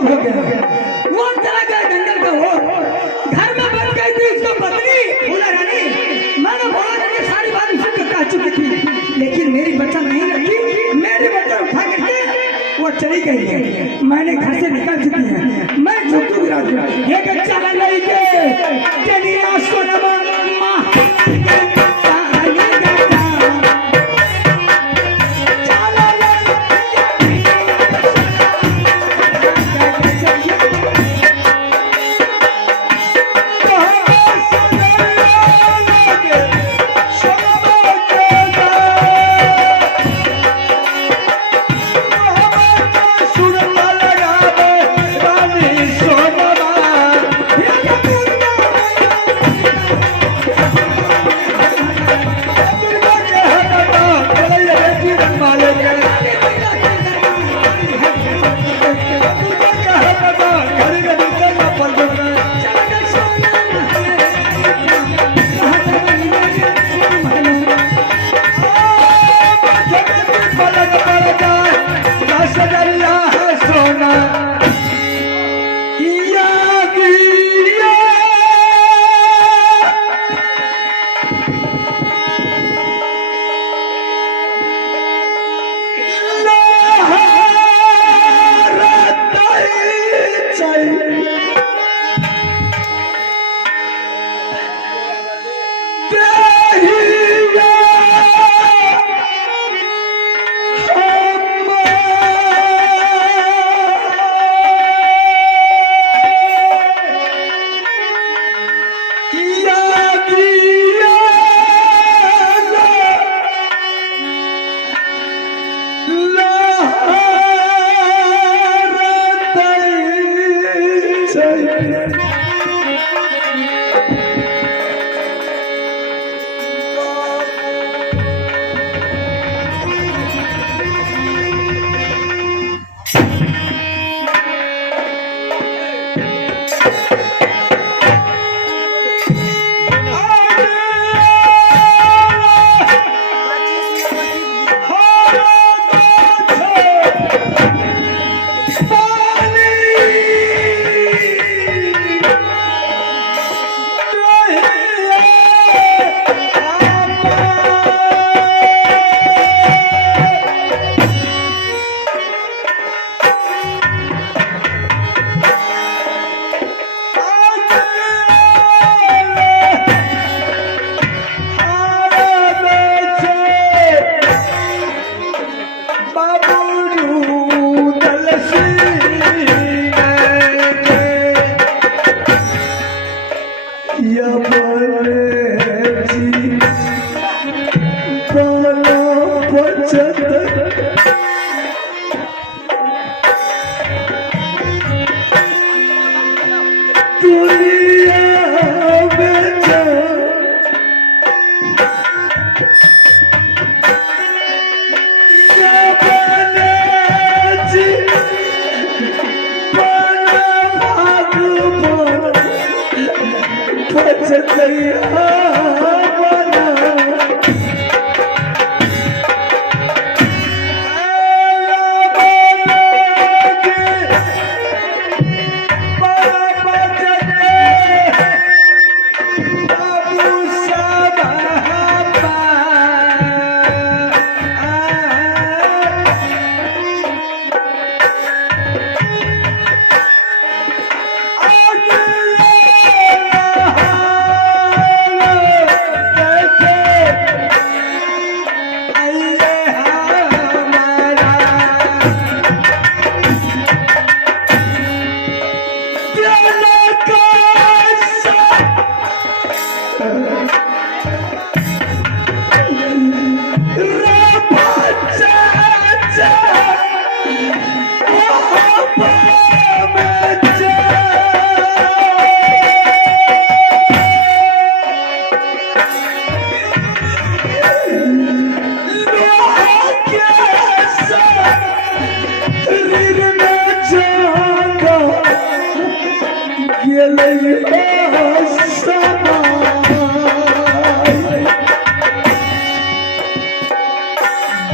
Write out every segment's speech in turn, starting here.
वियोग हो गया। वो चला गया जंगल का ओर। घर में बच गई थी उसकी पत्नी फूला रानी। मैंने बोला कि सारी बात उसी को कह चुकी थी, लेकिन मेरी बच्चा नहीं रखी। मेरी बच्चा उठा करके वो चली गई है। मैंने घर से निकल चुकी है। मैं झुकू गिरा एक चला नहीं के सोनमा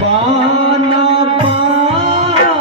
बाना बाना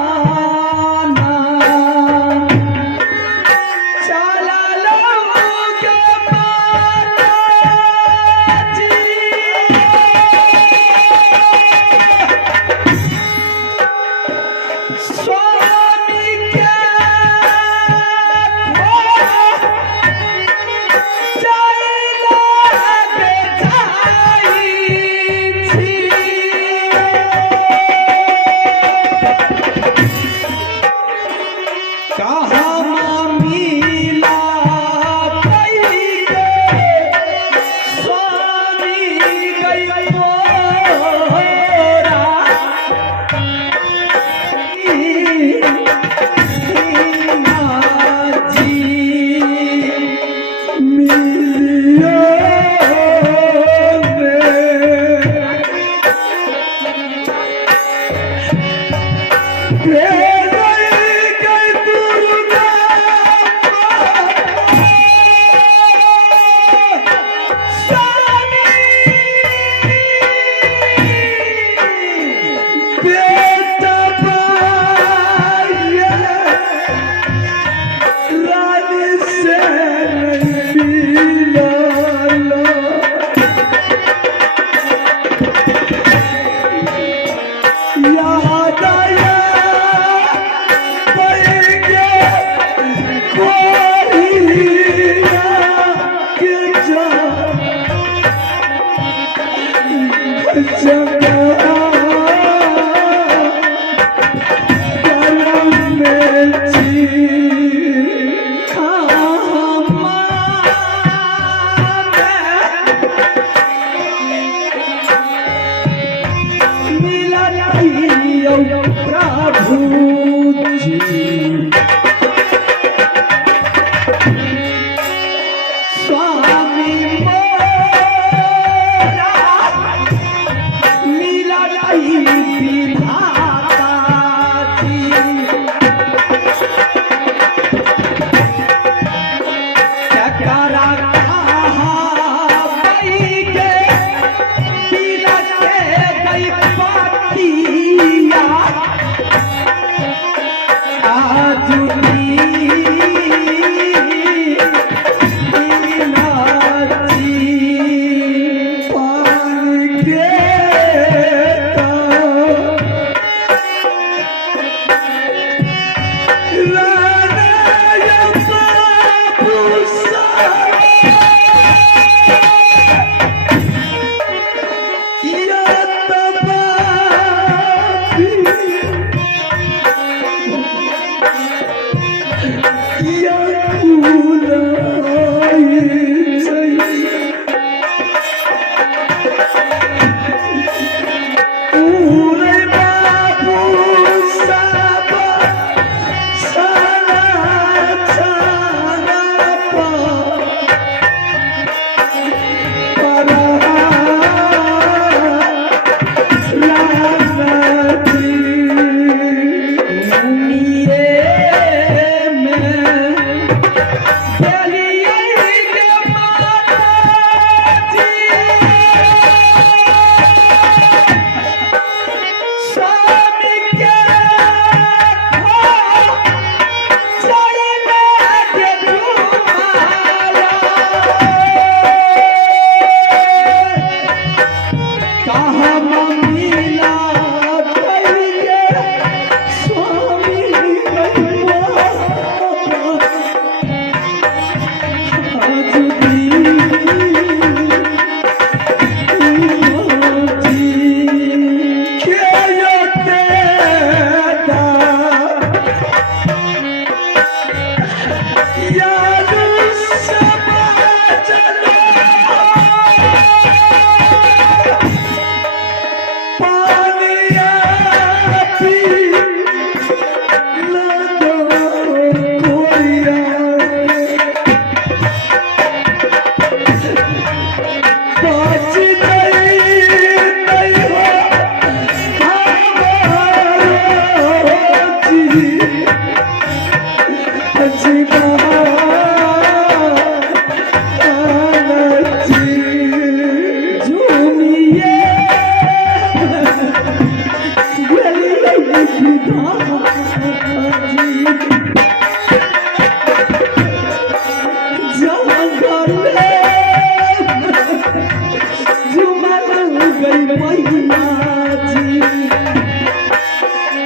गई मैया जी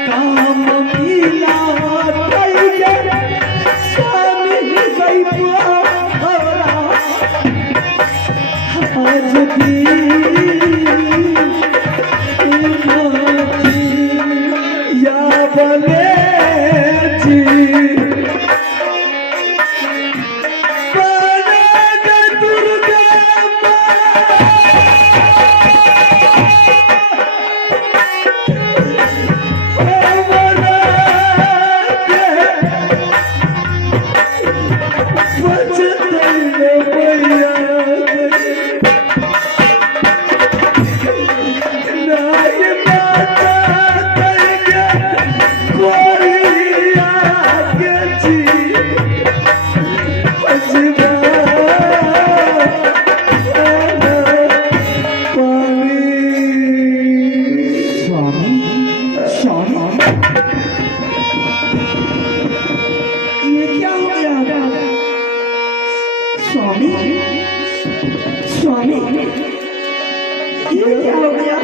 काम स्वामी स्वामी ये क्या हो गया?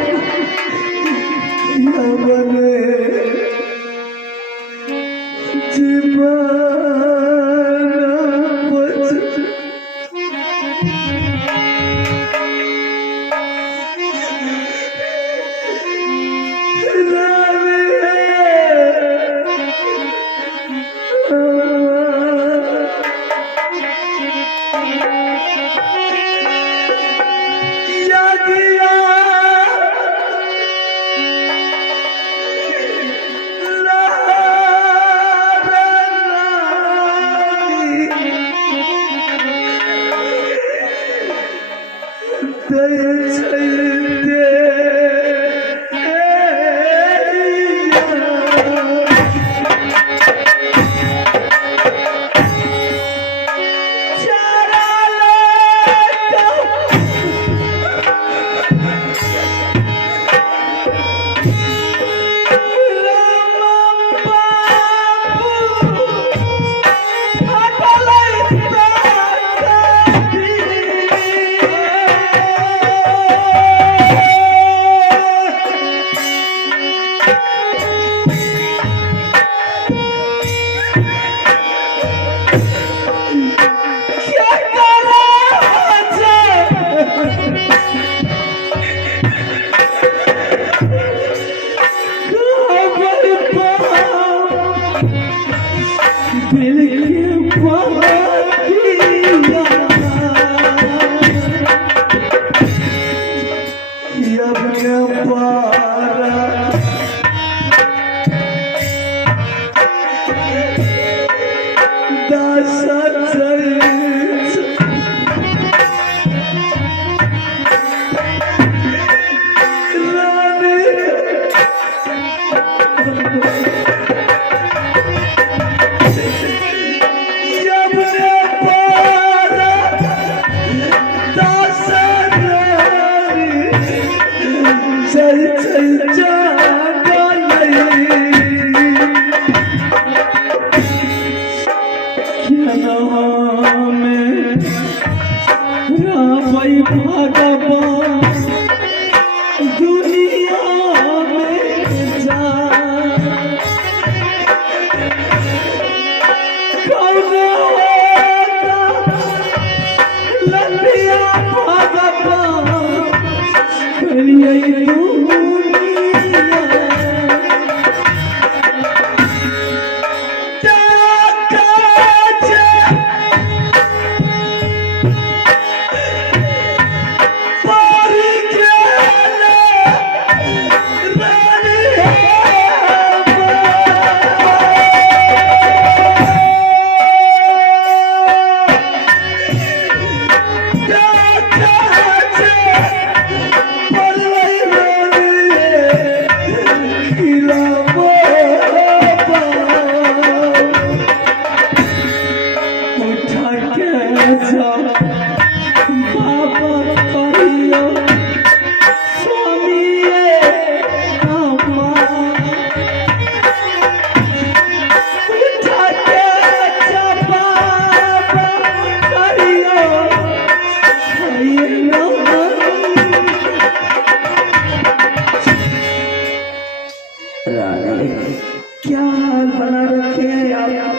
क्या हाल बना रखे हैं आप?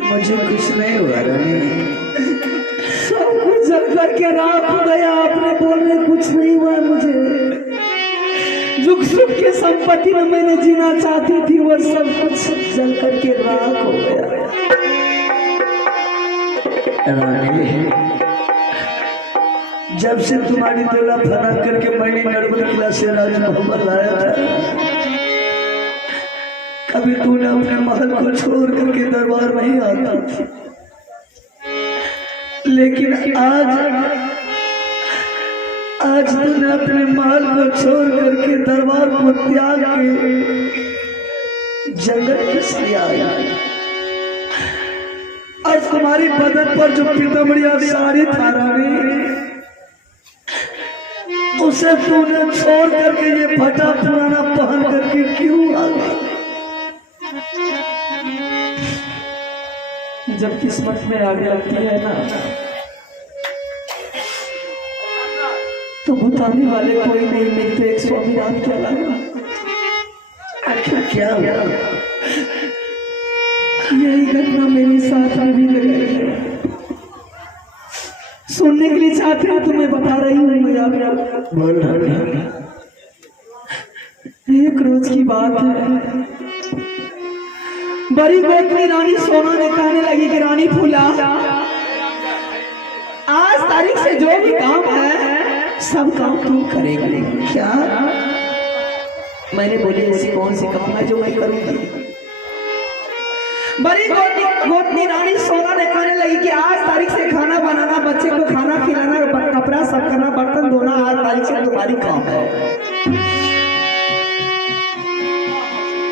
मुझे कुछ नहीं हुआ रानी, सब कुछ जल करके रात हो गया। आपने बोलने कुछ नहीं हुआ मुझे। जुग सुख के संपत्ति में मैंने जीना चाहती थी, वो सब कुछ जल करके राख हो गया। जब से तुम्हारी दिला फना करके मैंने नर्मदा किला से राजमहल लाया था, कभी तूने अपने महल को छोड़ करके दरबार नहीं आता था, लेकिन आज तूने अपने महल को छोड़ करके दरबार को त्याग के जंगल किस लिए आया। और तुम्हारी बदन पर जो पीतमड़िया साड़ी था रानी, उसे तूने छोड़ करके ये फटा पुराना पहन करके क्यों आ गया। जब किस्मत में आगे लगती है ना, तो बताने वाले कोई नहीं मिलते। एक स्वामीनाथ क्या लगा, आखिर क्या हुआ। यही घटना मेरे साथ में भी घटी है। सुनने के लिए चाहते हो तो मैं बता रही हूँ। बोल एक रोज की बात है, बड़ी गोतनी रानी सोना ने कहने लगी कि रानी फूला, आज तारीख से जो भी काम है सब काम तुम करेगी। क्या? मैंने बोली ऐसी कौन सी काम है जो मैं करूंगी। बड़ी गोतनी रानी सोना ने कहने लगी कि आज तारीख से खाना बनाना, बच्चे को खाना खिलाना, कपड़ा सब करना, बर्तन धोना आज तारीख से तुम्हारी काम है।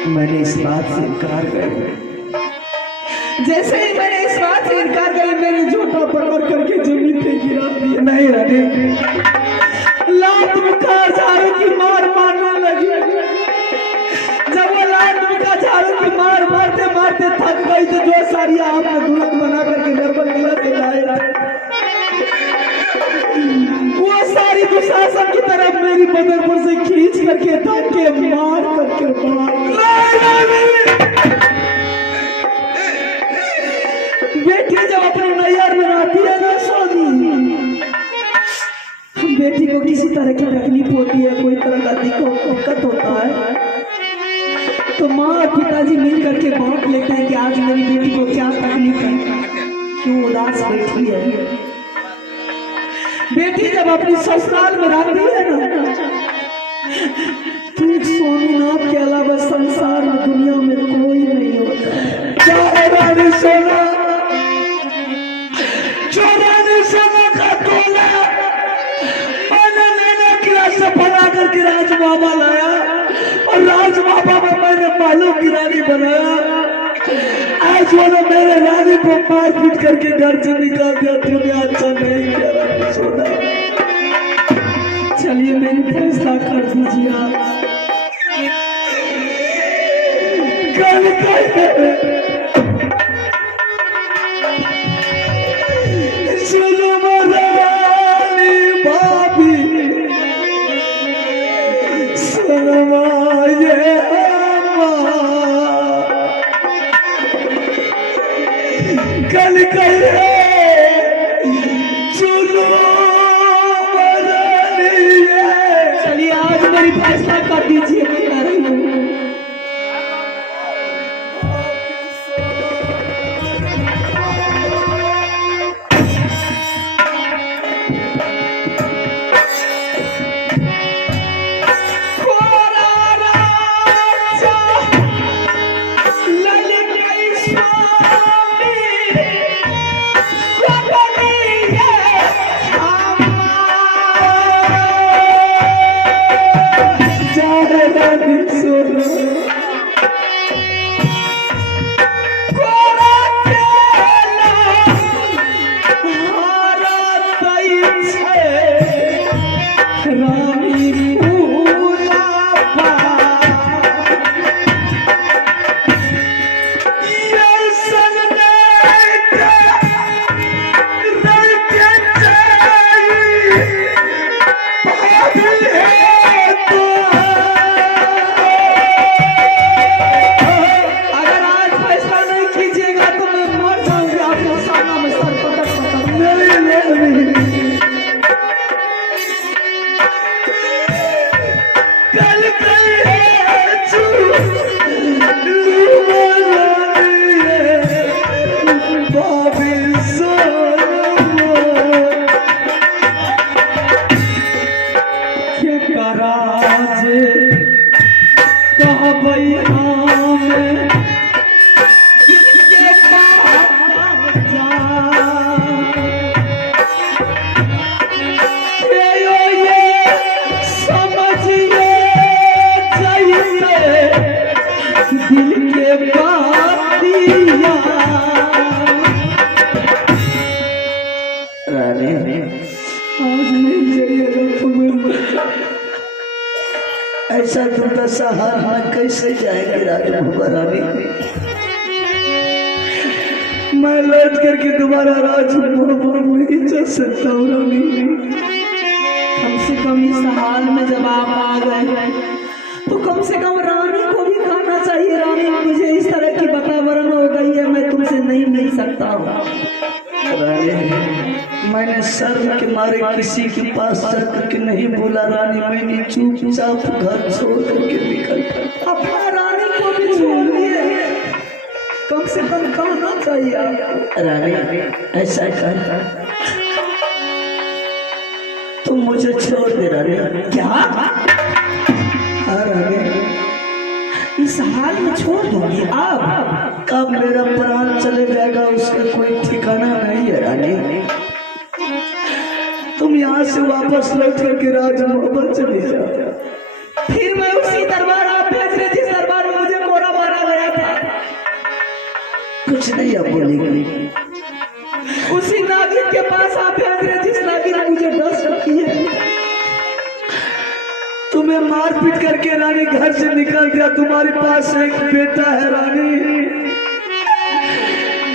मैंने इस बात से इनकार कर दिया। जैसे ही मैंने इस बात से इनकार किया, मैंने झूठा पकड़ करके जमीन पे गिरा दिया। नहीं रानी, लात मुक्का झाड़ू की मार मारने लगी। जब वो लात मुक्का झाड़ू की मार मारते मारते थक गई तो जो सारी आपने दुल्हन बना करके नर्मदा किला से लाए, वो सारी दुशासन की तरफ मेरी बदन पर से खींच करके धक्के मार करके बेटी जब अपने नैयर में आती है ना सोनी, बेटी को किसी तरह की तकलीफ होती है, कोई तरह का दिक्कत होता है, तो माँ और पिताजी मिल करके बांट लेते हैं कि आज मेरी बेटी को क्या तकलीफ है, क्यों उदास बैठी है। बेटी जब अपनी ससुराल में रहती है ना, तो स्वामीनाथ के अलावा संसार में दुनिया में कोई नहीं होता। चाहे रानी सोना, जो रानी सोना का तोला मैंने लेने किला से बना करके राज बाबा लाया, और राज बाबा में मैंने मालूम की रानी बनाया। आज वो मेरे रानी को मार पीट करके घर से निकाल दिया। तूने अच्छा नहीं किया रानी सोना। चलिए मैंने फैसला कर दीजिए आप। चलो मरानी भाभी सुनवाए कल कहे चलो मरानी। चलिए आज मेरी फैसला कर दीजिए। मैं कह रही हूँ ऐसा दुर्दशा हार कैसे जाएंगे रानी? मैं लौट करके दोबारा राजमहल नहीं जा सकता हूँ रानी। कम से कम इस हाल में जब आप आ गए तो कम से कम रानी को भी कहना चाहिए, रानी मुझे इस तरह की वातावरण हो गई है, मैं तुमसे नहीं मिल सकता हूँ। रानी मैंने शर्म के मारे किसी के पास जाकर के नहीं बोला रानी, मैंने चुपचाप घर छोड़ करके निकल पड़ा। अपना रानी को भी छोड़ दिए, कम से कम कहना चाहिए। रानी ऐसा कर, तुम मुझे छोड़ दे रानी। क्या? हाँ रानी, इस हाल में छोड़ दूंगी आप? कब मेरा प्राण चले जाएगा उसका कोई ठिकाना नहीं है रानी। तुम यहाँ से वापस लौट करके राजमहल चले जाओ। फिर मैं उसी दरबार आप भेज रहे जिस दरबार में मुझे कोरा मारा गया था। कुछ नहीं अब बोलेगी। उसी नागिन के पास आप भेज रहे जिस नागिन ने मुझे डस रखी है। तुम्हें मार पीट करके रानी घर से निकल गया। तुम्हारे पास एक बेटा है रानी,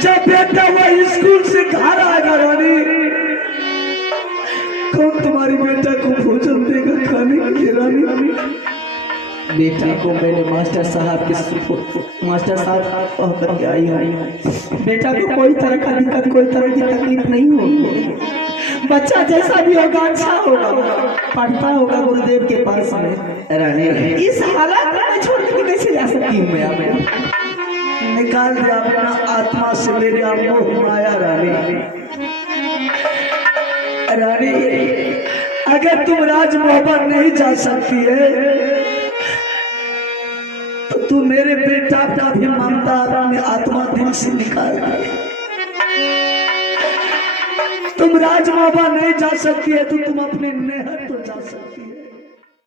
जब बेटा वो स्कूल से घर आएगा रानी, कौन तुम्हारी बेटा को भोजन देगा खाने के लिए रानी? बेटा को मैंने मास्टर साहब कह करके आई हूँ। बेटा को कोई तरह का दिक्कत, कोई तरह की तकलीफ नहीं होगी। बच्चा जैसा भी होगा अच्छा होगा, पढ़ता होगा गुरुदेव के पास में। रानी इस हालत में छोड़ के कैसे जा सकती हूँ मैं? निकाल दिया अपना आत्मा से मेरा मोह माया रानी। रानी अगर तुम राजमहल नहीं जा सकती है तो तू मेरे बेटा का भी ममता अपने आत्मा दिल से निकाल दे। तुम राजमहल नहीं जा सकती है तो तुम अपने नेहर तो जा सकती।